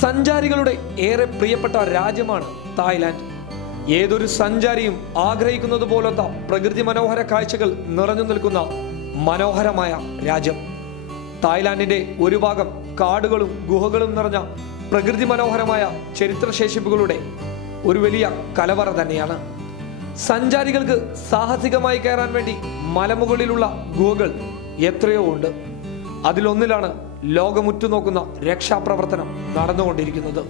സഞ്ചാരികളുടെ ഏറെ പ്രിയപ്പെട്ട രാജ്യമാണ് തായ്ലാന്റ് ഏതൊരു സഞ്ചാരിയും ആഗ്രഹിക്കുന്നത് പോലത്തെ പ്രകൃതി മനോഹര കാഴ്ചകൾ നിറഞ്ഞു നിൽക്കുന്ന മനോഹരമായ രാജ്യം. തായ്ലാന്റിന്റെ ഒരു ഭാഗം കാടുകളും ഗുഹകളും നിറഞ്ഞ പ്രകൃതി മനോഹരമായ ചരിത്രശേഷിപ്പുകളുടെ ഒരു വലിയ കലവറ തന്നെയാണ്. സഞ്ചാരികൾക്ക് സാഹസികമായി കയറാൻ വേണ്ടി മലമുകളിലുള്ള ഗുഹകൾ എത്രയോ ഉണ്ട്. അതിലൊന്നിലാണ് ലോകമുറ്റുനോക്കുന്ന രക്ഷാപ്രവർത്തനം നടന്നുകൊണ്ടിരിക്കുന്നത്.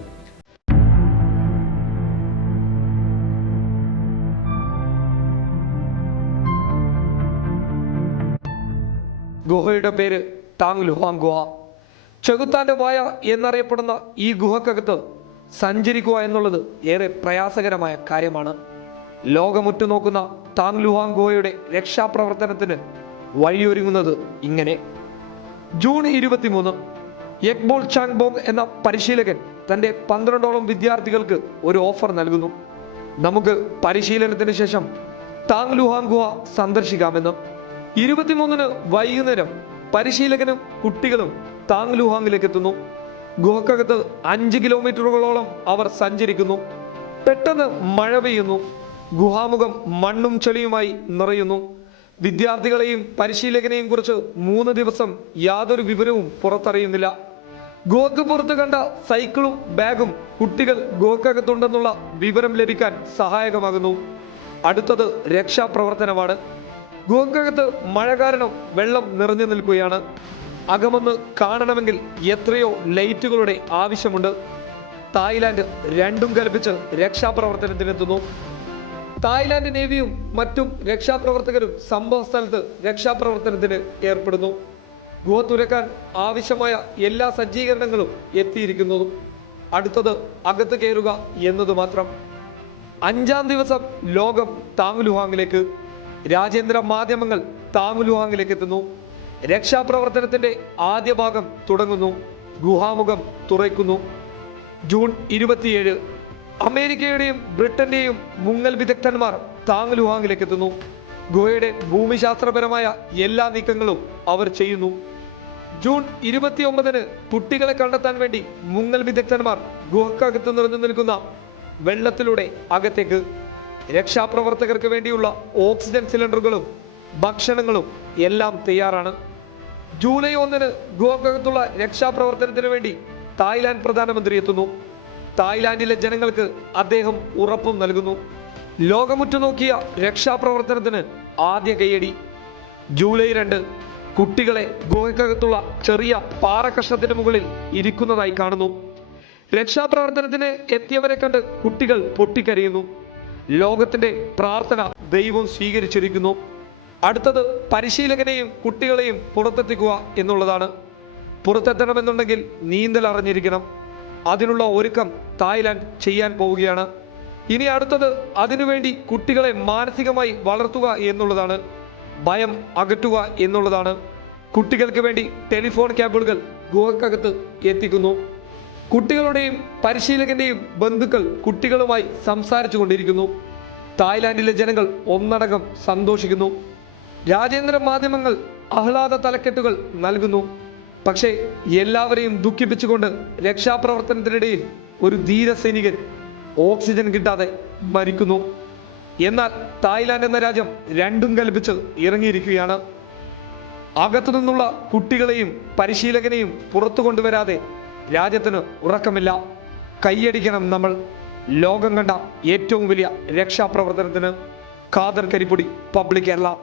ഗുഹയുടെ പേര് ടാങ് ലുഹാങ് ഗുഹ. ചെകുത്താന്റെ വായ എന്നറിയപ്പെടുന്ന ഈ ഗുഹക്കകത്ത് സഞ്ചരിക്കുക എന്നുള്ളത് ഏറെ പ്രയാസകരമായ കാര്യമാണ്. ലോകമുറ്റു നോക്കുന്ന ടാങ് ലുഹാങ് ഗുഹയുടെ രക്ഷാപ്രവർത്തനത്തിന് വഴിയൊരുങ്ങുന്നത് ഇങ്ങനെ. ജൂൺ ഇരുപത്തിമൂന്ന് യക്ബോൾ ചാങ് ബോങ് എന്ന പരിശീലകൻ തന്റെ പന്ത്രണ്ടോളം വിദ്യാർത്ഥികൾക്ക് ഒരു ഓഫർ നൽകുന്നു. നമുക്ക് പരിശീലനത്തിന് ശേഷം താങ് ലുഹാങ് ഗുഹ സന്ദർശിക്കാമെന്ന് ഇരുപത്തിമൂന്നിന് വൈകുന്നേരം പരിശീലകനും കുട്ടികളും താങ് ലുഹാങ്ങിലേക്ക് എത്തുന്നു ഗുഹക്കകത്ത് അഞ്ച് കിലോമീറ്ററുകളോളം അവർ സഞ്ചരിക്കുന്നു. പെട്ടെന്ന് മഴ പെയ്യുന്നു. ഗുഹാമുഖം മണ്ണും ചെളിയുമായി നിറയുന്നു. വിദ്യാർത്ഥികളെയും പരിശീലകനെയും കുറിച്ച് മൂന്ന് ദിവസം യാതൊരു വിവരവും പുറത്തറിയുന്നില്ല. ഗോക്ക് പുറത്ത് കണ്ട സൈക്കിളും ബാഗും കുട്ടികൾ ഗോക്കകത്തുണ്ടെന്നുള്ള വിവരം ലഭിക്കാൻ സഹായകമാകുന്നു. അടുത്തത് രക്ഷാപ്രവർത്തനമാണ്. ഗോക്കകത്ത് മഴ കാരണം വെള്ളം നിറഞ്ഞു നിൽക്കുകയാണ്. അകമൊന്ന് കാണണമെങ്കിൽ എത്രയോ ലൈറ്റുകളുടെ ആവശ്യമുണ്ട്. തായ്ലാന്റ് രണ്ടും കൽപ്പിച്ച് രക്ഷാപ്രവർത്തനത്തിനെത്തുന്നു. തായ്ലാന്റ് നേവിയും മറ്റും രക്ഷാപ്രവർത്തകരും സംഭവ സ്ഥലത്ത് രക്ഷാപ്രവർത്തനത്തിന് ഏർപ്പെടുന്നു. ഗുഹ തുരക്കാൻ ആവശ്യമായ എല്ലാ സജ്ജീകരണങ്ങളും എത്തിയിരിക്കുന്നതും അടുത്തത് അകത്ത് കയറുക എന്നത് മാത്രം. അഞ്ചാം ദിവസം ലോകം താങ്ലുഹാങ്ങിലേക്ക് രാജ്യാന്തര മാധ്യമങ്ങൾ താങ്ലുഹാങ്ങിലേക്ക് എത്തുന്നു. രക്ഷാപ്രവർത്തനത്തിന്റെ ആദ്യ ഭാഗം തുടങ്ങുന്നു. ഗുഹാമുഖം തുറയ്ക്കുന്നു. ജൂൺ ഇരുപത്തിയേഴ് അമേരിക്കയുടെയും ബ്രിട്ടന്റെയും മുങ്ങൽ വിദഗ്ധന്മാർ താങ് ലുഹാങ്ങിലേക്ക് എത്തുന്നു. ഗുഹയുടെ ഭൂമിശാസ്ത്രപരമായ എല്ലാ നീക്കങ്ങളും അവർ ചെയ്യുന്നു. ജൂൺ ഇരുപത്തിയൊമ്പതിന് കുട്ടികളെ കണ്ടെത്താൻ വേണ്ടി മുങ്ങൽ വിദഗ്ധന്മാർ ഗുഹക്കകത്ത് നിറഞ്ഞു നിൽക്കുന്ന വെള്ളത്തിലൂടെ അകത്തേക്ക്. രക്ഷാപ്രവർത്തകർക്ക് വേണ്ടിയുള്ള ഓക്സിജൻ സിലിണ്ടറുകളും ഭക്ഷണങ്ങളും എല്ലാം തയ്യാറാണ്. ജൂലൈ ഒന്നിന് ഗുഹക്കകത്തുള്ള രക്ഷാപ്രവർത്തനത്തിന് വേണ്ടി തായ്ലാന്റ് പ്രധാനമന്ത്രി എത്തുന്നു. തായ്ലാന്റിലെ ജനങ്ങൾക്ക് അദ്ദേഹം ഉറപ്പും നൽകുന്നു. ലോകമുറ്റുനോക്കിയ രക്ഷാപ്രവർത്തനത്തിന് ആദ്യ കൈയടി ജൂലൈ രണ്ട് കുട്ടികളെ ഗുഹയ്ക്കകത്തുള്ള ചെറിയ പാറക്കഷ്ണത്തിന് മുകളിൽ ഇരിക്കുന്നതായി കാണുന്നു. രക്ഷാപ്രവർത്തനത്തിന് എത്തിയവരെ കണ്ട് കുട്ടികൾ പൊട്ടിക്കരയുന്നു. ലോകത്തിന്റെ പ്രാർത്ഥന ദൈവം സ്വീകരിച്ചിരിക്കുന്നു. അടുത്തത് പരിശീലകനെയും കുട്ടികളെയും പുറത്തെത്തിക്കുക എന്നുള്ളതാണ്. പുറത്തെത്തണമെന്നുണ്ടെങ്കിൽ നീന്തൽ അറിഞ്ഞിരിക്കണം. അതിനുള്ള ഒരുക്കം തായ്ലാന്റ് ചെയ്യാൻ പോവുകയാണ്. ഇനി അടുത്തത് അതിനുവേണ്ടി കുട്ടികളെ മാനസികമായി വളർത്തുക എന്നുള്ളതാണ്. ഭയം അകറ്റുക എന്നുള്ളതാണ്. കുട്ടികൾക്ക് വേണ്ടി ടെലിഫോൺ ക്യാബിളുകൾ ഗുഹക്കകത്ത് എത്തിക്കുന്നു. കുട്ടികളുടെയും പരിശീലകന്റെയും ബന്ധുക്കൾ കുട്ടികളുമായി സംസാരിച്ചു കൊണ്ടിരിക്കുന്നു. തായ്ലാന്റിലെ ജനങ്ങൾ ഒന്നടങ്കം സന്തോഷിക്കുന്നു. രാജ്യാന്തര മാധ്യമങ്ങൾ ആഹ്ലാദ തലക്കെട്ടുകൾ നൽകുന്നു. പക്ഷേ എല്ലാവരെയും ദുഃഖിപ്പിച്ചുകൊണ്ട് രക്ഷാപ്രവർത്തനത്തിനിടയിൽ ഒരു ധീരസൈനികൻ ഓക്സിജൻ കിട്ടാതെ മരിക്കുന്നു. എന്നാൽ തായ്ലാന്റ് എന്ന രാജ്യം രണ്ടും കൽപ്പിച്ച് ഇറങ്ങിയിരിക്കുകയാണ്. അകത്തു നിന്നുള്ള കുട്ടികളെയും പരിശീലകനെയും പുറത്തു കൊണ്ടുവരാതെ രാജ്യത്തിന് ഉറക്കമില്ല. കൈയടിക്കണം നമ്മൾ. ലോകം കണ്ട ഏറ്റവും വലിയ രക്ഷാപ്രവർത്തനത്തിന് ഖാദർ കരിപ്പൊടി പബ്ലിക് കേരള.